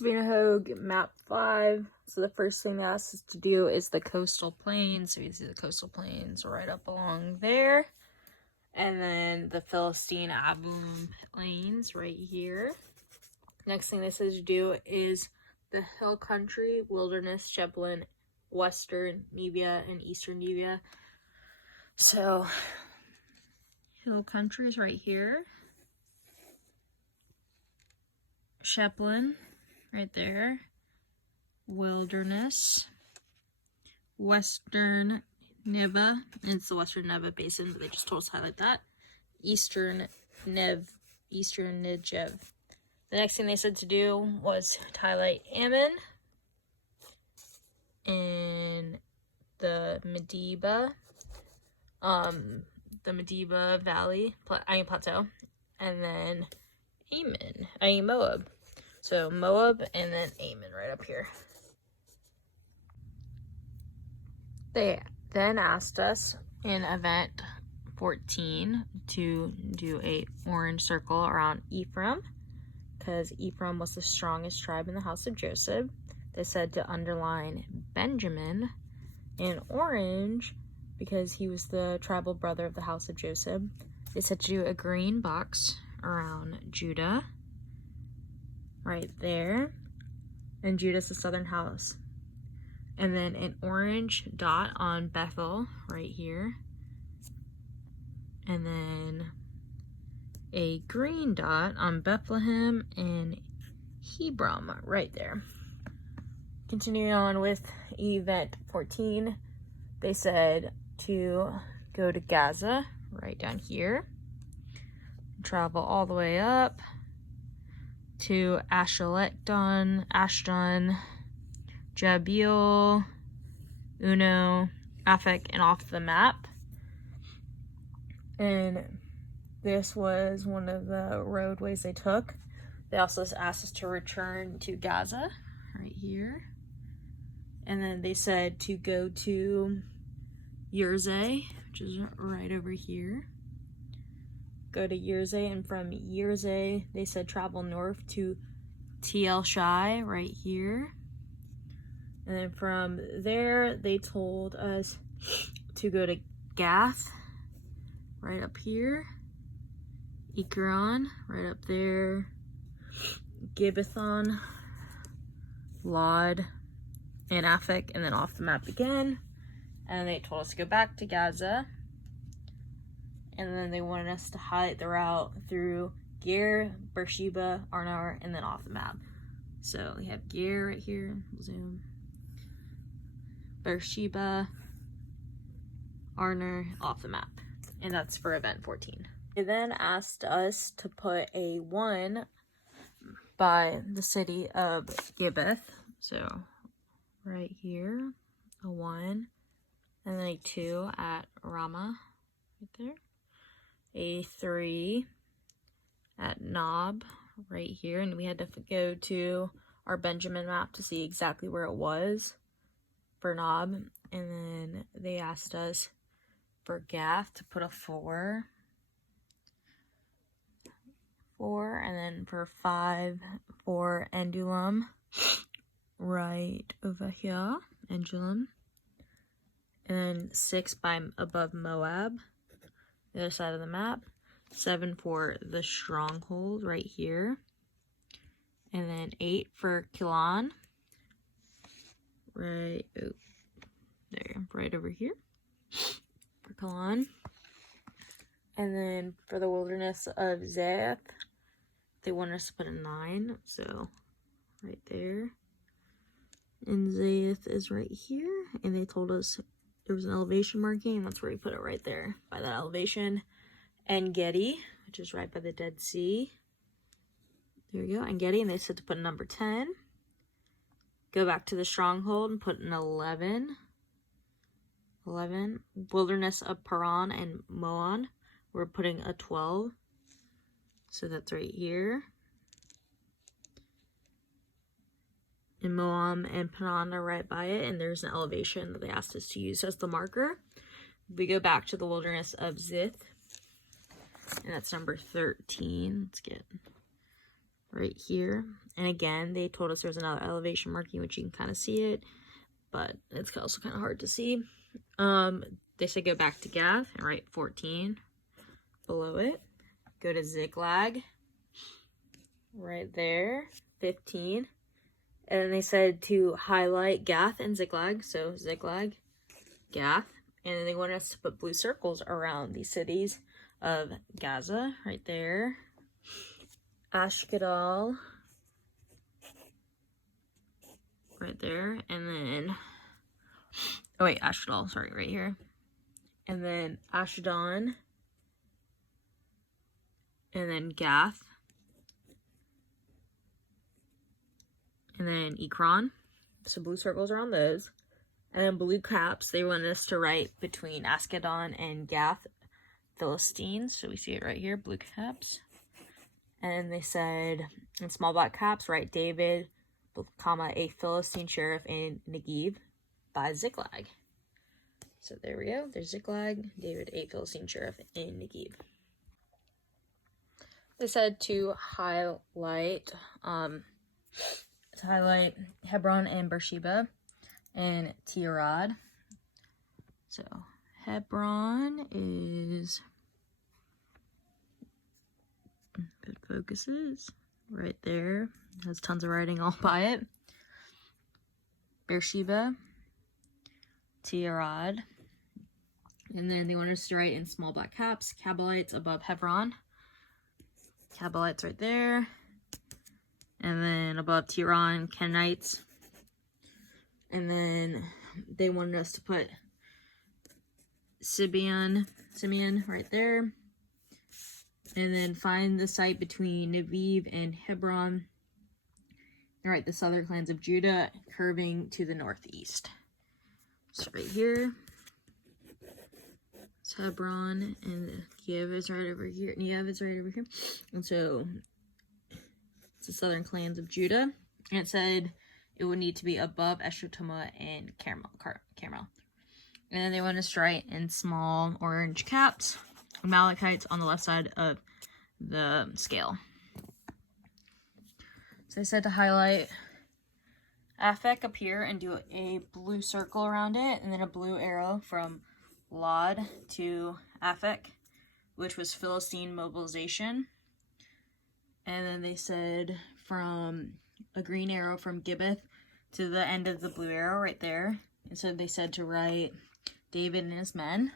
Sabina Hogue, map 5. So the first thing they asked us to do is the coastal plains. So you see the coastal plains right up along there. And then the Philistine Abilene Plains right here. Next thing they said to do is the hill country, wilderness, Shepland, western Nubia, and eastern Nubia. So hill country is right here. Shepland, right there. Wilderness. Western Neva. It's the Western Neva Basin, but they just told us to highlight that. Eastern Negev. The next thing they said to do was to highlight Ammon and the Medeba, Valley, Plateau, and then Moab. So Moab and then Ammon right up here. They then asked us in event 14 to do a orange circle around Ephraim, because Ephraim was the strongest tribe in the house of Joseph. They said to underline Benjamin in orange because he was the tribal brother of the house of Joseph. They said to do a green box around Judah right there, and Judah's the southern house. And then an orange dot on Bethel right here, and then a green dot on Bethlehem and Hebron right there. Continuing on with event 14, they said to go to Gaza right down here, travel all the way up to Ashdod, Jabil, Uno, Afek, and off the map. And this was one of the roadways they took. They also asked us to return to Gaza right here. And then they said to go to Yerzeh, which is right over here. Go to Yerzeh, and from Yerzeh, they said travel north to Tel Shai right here. And then from there, they told us to go to Gath right up here. Ekron right up there. Gibbethon, Lod, and Afek, and then off the map again. And they told us to go back to Gaza. And then they wanted us to highlight the route through Ger, Beersheba, Arnar, and then off the map. So we have Ger right here, zoom. Beersheba, Arnar, off the map. And that's for event 14. They then asked us to put a 1 by the city of Gibbeth. So right here, a 1. And then a 2 at Ramah, right there. A 3 at Nob, right here. And we had to go to our Benjamin map to see exactly where it was for Nob. And then they asked us for Gath to put a 4. And then for 5 for Endulam, right over here, Endulam. And then 6 by above Moab, the other side of the map. 7 for the stronghold right here. And then 8 for Kilon, right over here for Kilon. And then for the wilderness of Zath, they wanted us to put a 9, so right there. And Zath is right here, and they told us there was an elevation marking, and that's where we put it, right there by that elevation. And Gedi, which is right by the Dead Sea. There we go, and Gedi, and they said to put a number 10. Go back to the stronghold and put an 11. Wilderness of Paran and Moan, we're putting a 12. So that's right here. And Moam and Paran are right by it, and there's an elevation that they asked us to use as the marker. We go back to the wilderness of Zith, and that's number 13. Let's get right here. And again, they told us there's another elevation marking, which you can kind of see it, but it's also kind of hard to see. They said go back to Gath and write 14 below it. Go to Ziklag, right there, 15. And then they said to highlight Gath and Ziklag, so Ziklag, Gath. And then they wanted us to put blue circles around the cities of Gaza, right there, Ashkelon, right there, and then, oh wait, Ashkelon, sorry, right here. And then Ashdod, and then Gath, and then Ekron. So blue circles around those. And then blue caps, they wanted us to write between Ascalon and Gath, Philistines. So we see it right here, blue caps. And they said, in small black caps, write David, comma, a Philistine sheriff in Negev by Ziklag. So there we go. There's Ziklag, David, a Philistine sheriff in Negev. They said to highlight Hebron and Beersheba and Tirad. So Hebron is, good focuses, right there. Has tons of writing all by it. Beersheba, Tirad. And then they wanted us to write in small black caps, Cabalites above Hebron. Cabalites right there. And then above Tiran, Kenites. And then they wanted us to put Simeon right there. And then find the site between Negev and Hebron. And write the southern clans of Judah curving to the northeast. So right here. It's Hebron, and Kiev is right over here. Negev is right over here. And so it's the southern clans of Judah. And it said it would need to be above Eshotoma and Carmel. And then they want us to write in small orange caps, Amalekites on the left side of the scale. So I said to highlight Aphek up here and do a blue circle around it, and then a blue arrow from Lod to Aphek, which was Philistine mobilization. And then they said from a green arrow from Gibbeth to the end of the blue arrow right there. And so they said to write David and his men.